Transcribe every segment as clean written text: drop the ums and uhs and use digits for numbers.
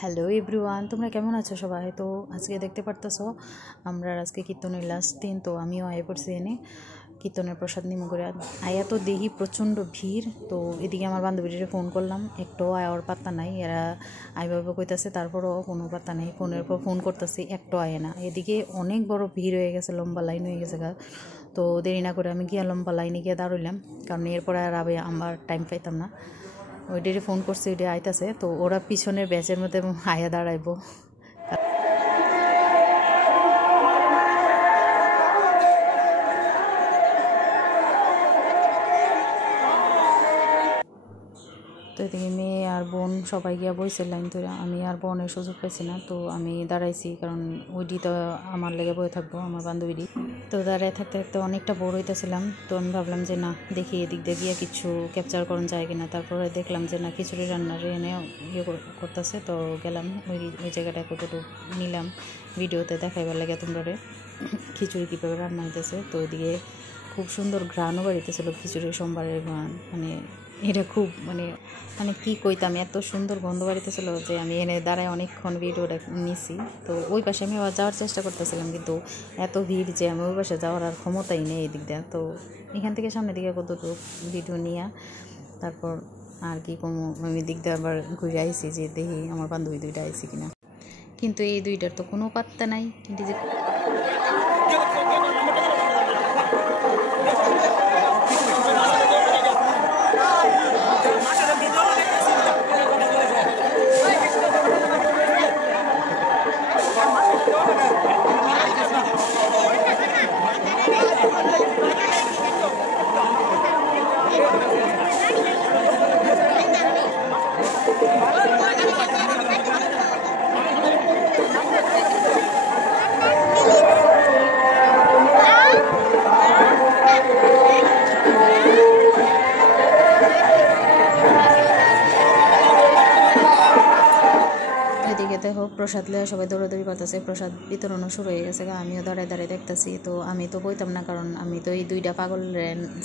Hello everyone, তোমরা কেমন আছো সবাই? তো আজকে দেখতে পারতেছো আমরা আজকে কীর্তনের লাস্ট দিন, তো আমিও আয় পড়ছি এনে কীর্তনের প্রসাদ নিমো করে। আয়া তো দেখি প্রচণ্ড ভিড়, তো এদিকে আমার বান্ধবীরা ফোন করলাম, একটাও আয়ার পাত্তা নাই, এরা আইভাবে কইতাছে, তারপরও কোনো পাত্তা নেই, ফোনের পর ফোন করতেছি, একটাও আয় না। এদিকে অনেক বড় ভিড় হয়ে গেছে, লম্বা লাইন হয়ে গেছে গা। তো দেরি না করে আমি গিয়ে লম্বা লাইনে গিয়ে দাঁড়াইলাম, কারণ এরপরে আর আমার টাইম পাইতাম না। ওইটারে ফোন করছে, ওইটা আইতাছে, তো ওরা পিছনের ব্যাচের মধ্যে আয়া দাঁড়াইবো। তো এদিকে মেয়ে আর বোন সবাই গিয়া বইছে লাইন ধরে, আমি আর বোনের সুযোগ পাইছি না, তো আমি দাঁড়াইছি, কারণ ওইটি তো আমার লেগে বয়ে থাকবো, আমার বান্ধবীটি। তো দাঁড়ায় থাকতে থাকতে অনেকটা বোর হইতেছিলাম, তো আমি ভাবলাম যে না দেখি এদিক দিয়ে গিয়ে কিছু ক্যাপচার করা যায় কিনা। তারপরে দেখলাম যে না খিচুড়ি রান্নার এনে ইয়ে করতেছে, তো গেলাম ওই জায়গাটা কতটুকু নিলাম ভিডিওতে দেখাইবার লাগে তোমরা খিচুড়ি কীভাবে রান্না হইতেছে। তো ওইদিকে খুব সুন্দর ঘ্রাণও বাড়িতেছিল, খিচুড়ি সোমবারের ঘ্রাণ, মানে এটা খুব মানে কী কইতাম, এত সুন্দর গন্ধ বাড়িতেছিল যে আমি এনে দাঁড়ায় অনেকক্ষণ ভিডিওটা নিছি। তো ওই পাশে আমি আবার যাওয়ার চেষ্টা করতেছিলাম, কিন্তু এত ভিড় যে আমি ওই পাশে যাওয়ার আর ক্ষমতাই নেই এই দিক দিয়ে। তো এখান থেকে সামনের দিকে কতটুকু ভিডিও নিয়ে তারপর আর কি কোনো আমি দিক দিয়ে আবার ঘুরে আইসি যে দেখি আমার বান্ধবী দুইটা আইসি কিনা, কিন্তু এই দুইটার তো কোনো পাত্তা নাই। কিন্তু যে দেখো প্রসাদ লয়ে সবাই দৌড়াদৌড়ি করতেছে, প্রসাদ বিতরণও শুরু হয়ে গেছে। আমিও দাঁড়ায় দাঁড়ায় দেখতেছি, তো আমি তো বইতাম না, কারণ আমি তো এই দুইটা পাগল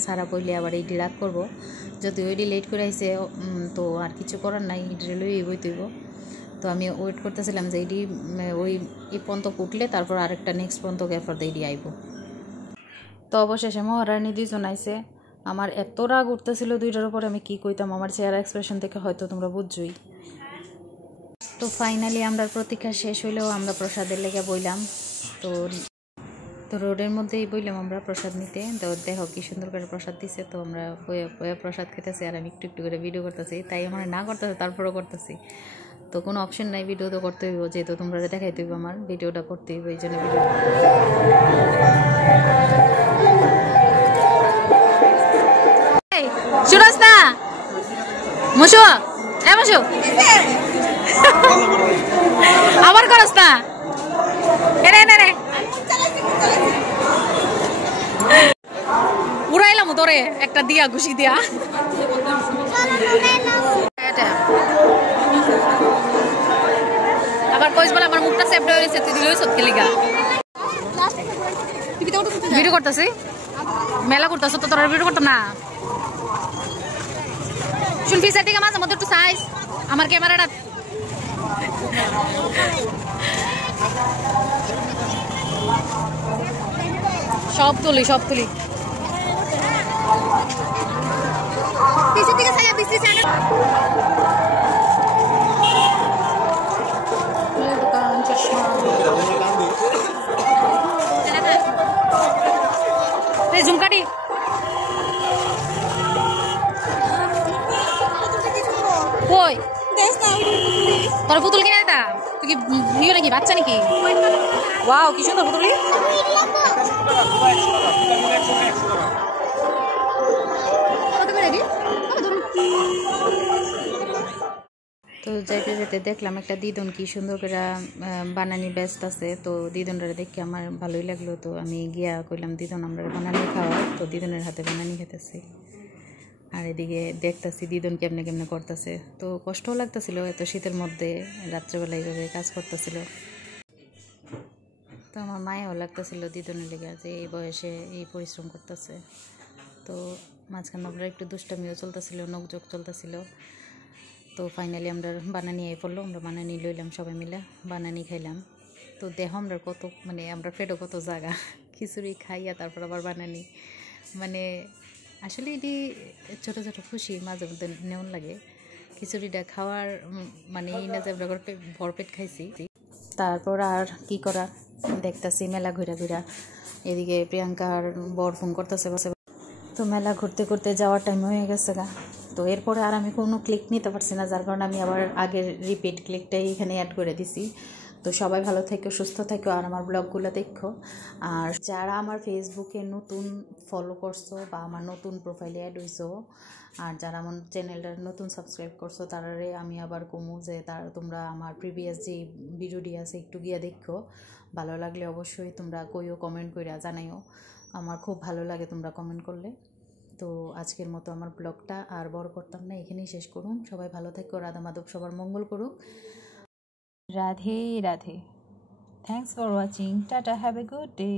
সারা পইলে আবার এইটি রাগ করবো, যদি ওইটি লেট করে আইসে তো আর কিছু করার নাই, এটি লইই বইতেইব। তো আমি ওয়েট করতেছিলাম যে এইটি ওই এই পর্যন্ত উঠলে তারপর আরেকটা নেক্সট পর্যন্ত গ্যাফার দিয়ে এইটি আইব। তো অবশেষে মহারানী দুইজন আইসে, আমার এত রাগ উঠতেছিল দুইটার উপরে, আমি কি কইতাম, আমার চেহারা এক্সপ্রেশন থেকে হয়তো তোমরা বুঝছই। তো ফাইনালি আমরা প্রতীক্ষা শেষ হইলেও আমরা প্রসাদের লেগে বইলাম, তো রোডের মধ্যেই বইলাম আমরা প্রসাদ নিতে। তো দেখো কি সুন্দর করে প্রসাদ দিছে, তো আমরা বয়ে প্রসাদ খেতেছি, আর আমি একটু একটু করে ভিডিও করতেছি, তাই আমার না করতেছে তারপরেও করতেছি। তো কোনো অপশন নাই, ভিডিও তো করতে হইব, যেহেতু তোমরা দেখাইতে হইব, আমার ভিডিওটা করতে হইব, এই জন্য ভিডিও। শুনস না মুসু, মুসু আবার করস না, উড়াইলাম তোরে একটা দিয়া ঘুষি দিয়া। আবার কইস বলে আমার মুখটা সেভ হয়ে গেছে, তুই দিলই সত্যি লিগা ভিডিও করতেছি, মেলা করতেছ তো তোরা ভিডিও করতো না। শুন ফিসের দিকে মাঝে মধ্যে একটু সাইজ আমার ক্যামেরাটা সব তুলি পিছের দিকে সাইয়া পিছে চ্যানেল দোকান চশমা ঝুমকাটি কই তোর পুতুল কিনে দা, তুই কি নিও নাকি, বাচ্চা নাকি? ওয়াও কি সুন্দর পুতুলি। তো যাইতে যেতে দেখলাম একটা দিদন কি সুন্দর করে বানানি ব্যস্ত আছে, তো দিদনটা দেখে আমার ভালোই লাগলো। তো আমি গিয়া কইলাম দিদন আমরা বানানি খাওয়া, তো দিদনের হাতে বানানি খেতেছি, আর এদিকে দেখতেছি দিদন কেমনে কেমনে করতেছে। তো কষ্টও লাগতেছিল, এত শীতের মধ্যে রাত্রেবেলা এইভাবে কাজ করতেছিল। তো আমার মায়াও লাগতেছিল দিদনের লেগে যে এই বয়সে এই পরিশ্রম করতেছে। তো মাঝখানে আমরা একটু দুষ্টামিও চলতেছিল, নখযোগ চলতেছিল। তো ফাইনালি আমরা বানানি আই পড়লো, আমরা বানানি লইলাম সবাই মিলে, বানানি খাইলাম। তো দেহ আমরা কত মানে আমরা পেটও কত জায়গা, খিচুড়ি খাইয়া তারপর আবার বানানি, মানে আসলে এটি ছোটো ছোটো খুশি মাঝে মধ্যে নেওয়ান লাগে। খিচুড়িটা খাওয়ার মানে এই না যে আমরা ভরপেট খাইছি। তারপর আর কি করা, দেখতেছি মেলা ঘুরা ঘুরা, এদিকে প্রিয়াঙ্কার বর ফোন করতেছে বসে। তো মেলা ঘুরতে ঘুরতে যাওয়ার টাইম হয়ে গেছে গা। তো এরপরে আর আমি কোনো ক্লিক নিতে পারছি না, যার কারণে আমি আবার আগের রিপিট ক্লিকটাই এখানে অ্যাড করে দিছি। তো সবাই ভালো থেকো, সুস্থ থেকো, আর আমার ব্লগগুলো দেখো। আর যারা আমার ফেসবুকে নতুন ফলো করছো বা আমার নতুন প্রোফাইলে অ্যাড হইছো, আর যারা আমার চ্যানেলটা নতুন সাবস্ক্রাইব করছো, তারারে আমি আবার কমু যে তোমরা আমার প্রিভিয়াস যে ভিডিওটি আছে একটু গিয়া দেখো। ভালো লাগলে অবশ্যই তোমরা কইও, কমেন্ট কইরা জানাইও, আমার খুব ভালো লাগে তোমরা কমেন্ট করলে। তো আজকের মতো আমার ব্লগটা আর বড় করতাম না, এখানেই শেষ করুন। সবাই ভালো থেকো, রাধা মাধব সবার মঙ্গল করুক। Radhe Radhe. Thanks for watching, tata, have a good day.